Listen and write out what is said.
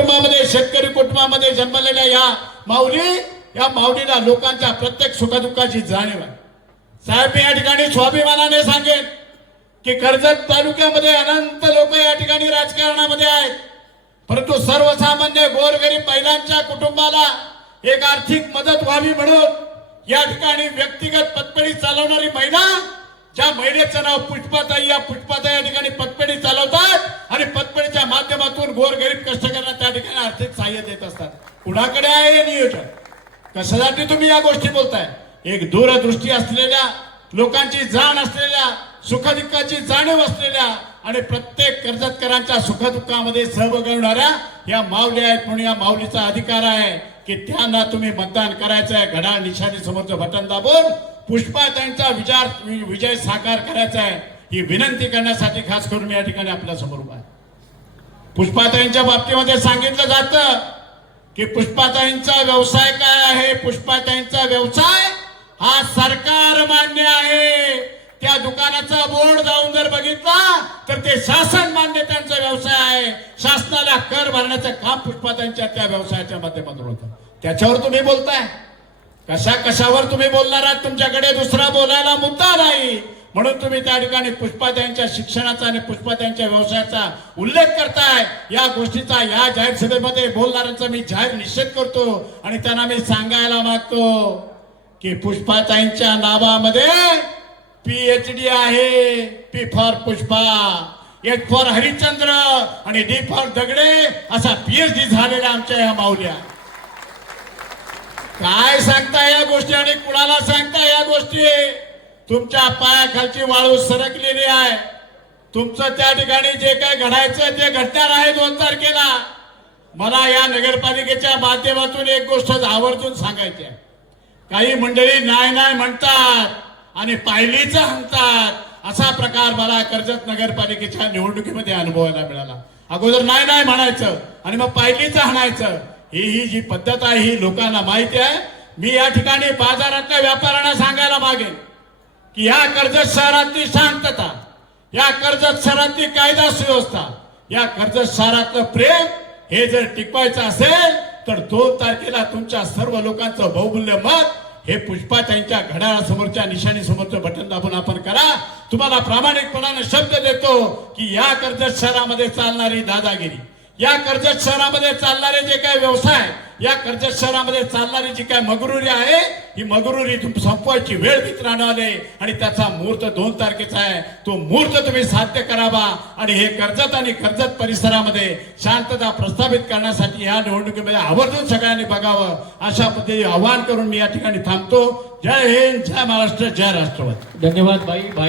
कुटुंबामध्ये शेतकरी कुटुंबामध्ये जन्मलेल्या या माऊली या माऊलीला लोकांच्या प्रत्येक सुखदुःखाची जाणीव आहे. साहेब मी या ठिकाणी स्वाभिमानाने सांगेन की कर्जत तालुक्यामध्ये अनंत लोक या ठिकाणी राजकारणामध्ये आहेत. परंतु सर्वसामान्य गोरगरीब महिलांच्या कुटुंबाला एक आर्थिक मदत व्हावी म्हणून या ठिकाणी व्यक्तिगत पतपेढी चालवणारी महिला ज्या महिलेचं नाव पुष्पाताई या पुष्पाताई या ठिकाणी पतपेढी चालवतात आणि पत माध्यमातून गोरगरीब कष्टकऱ्यांना त्या ठिकाणी आर्थिक सहाय्य देत असतात. कुणाकडे आहे हे नियोजन? कशासाठी तुम्ही या गोष्टी बोलताय? एक दूरदृष्टी असलेल्या लोकांची जाण असलेल्या सुखदुःखाची जाणीव असलेल्या आणि प्रत्येक कर्जतकरांच्या सुखदुःखामध्ये सहभाग होणाऱ्या या माऊली आहेत म्हणून या माऊलीचा अधिकार आहे की त्यांना तुम्ही मतदान करायचं आहे घड्याळ निशाणी समोरचं बटन दाबून पुष्पा त्यांचा विचार विजय साकार करायचा आहे ही विनंती करण्यासाठी खास करून मी या ठिकाणी आपल्यासमोर उभा आहे. पुष्पाताईंच्या बाबतीमध्ये सांगितलं जातं की पुष्पाताईंचा व्यवसाय काय आहे? पुष्पाताईंचा व्यवसाय हा सरकार मान्य आहे. त्या दुकानाचा बोर्ड जाऊन जर बघितला तर ते शासन मान्य त्यांचा व्यवसाय आहे. शासनाला कर भरण्याचं काम पुष्पाताईंच्या त्या व्यवसायाच्या माध्यमातून होतं. त्याच्यावर तुम्ही बोलताय. कशा कशावर तुम्ही बोलणार आहात? तुमच्याकडे दुसरा बोलायला मुद्दा नाही. म्हणून तुम्ही त्या ठिकाणी पुष्पाताईंच्या शिक्षणाचा आणि पुष्पाताईंच्या व्यवसायाचा उल्लेख करताय. या गोष्टीचा या जाहीर सभेमध्ये बोलणाऱ्यांचा मी जाहीर निषेध करतो आणि त्यांना मी सांगायला मागतो की पुष्पाताईंच्या नावामध्ये पीएच डी आहे. P for Pushpa H for Harishchandra आणि डी फॉर दगडे असा पीएच डी झालेला आमच्या या माऊल्या. काय सांगता या गोष्टी आणि कुणाला सांगता या गोष्टी? तुमच्या पायाखालची वाळू सरकलेली आहे. तुमचं त्या ठिकाणी जे काय घडायचं ते घडणार आहे दोन तारखेला. मला या नगरपालिकेच्या माध्यमातून एक गोष्ट आवर्जून सांगायची आहे. काही मंडळी नाही नाही म्हणतात आणि पायलीच सांगतात असा प्रकार मला कर्जत नगरपालिकेच्या निवडणुकीमध्ये अनुभवायला मिळाला. अगोदर नाही नाही म्हणायचं आणि मग पायलीच हाणायचं. ही ही जी पद्धत आहे ही लोकांना माहिती आहे. मी या ठिकाणी बाजारातल्या व्यापाऱ्यांना सांगायला मागेन. की ह्या कर्जत शहरातली शांतता या कर्जत शहरातली कायदा सुव्यवस्था या कर्जत शहरातलं प्रेम हे जर टिकवायचं असेल तर दोन तारखेला तुमच्या सर्व लोकांचं बहुमूल्य मत हे पुष्पा त्यांच्या घड्याळासमोरच्या निशाणी समोरचं बटन दाबून आपण करा. तुम्हाला प्रामाणिकपणाने शब्द देतो की या कर्जत शहरामध्ये चालणारी दादागिरी. या कर्जत शहरामध्ये चालणारे जे काय व्यवसाय या कर्जत शहरामध्ये चालणारी जी काय मगरुरी आहे ही मगरुरी संपवायची वेळ मित्रांनो आले आणि त्याचा मुहूर्त दोन तारखेचा आहे. तो मुहूर्त तुम्ही साध्य करावा. आणि हे कर्जत आणि कर्जत परिसरामध्ये शांतता प्रस्थापित करण्यासाठी या निवडणुकीमध्ये आवर्जून सगळ्यांनी बघावं. अशा पद्धतीने आवाहन करून मी या ठिकाणी थांबतो. जय हिंद जय महाराष्ट्र जय राष्ट्रवाद. धन्यवाद बाई. बाई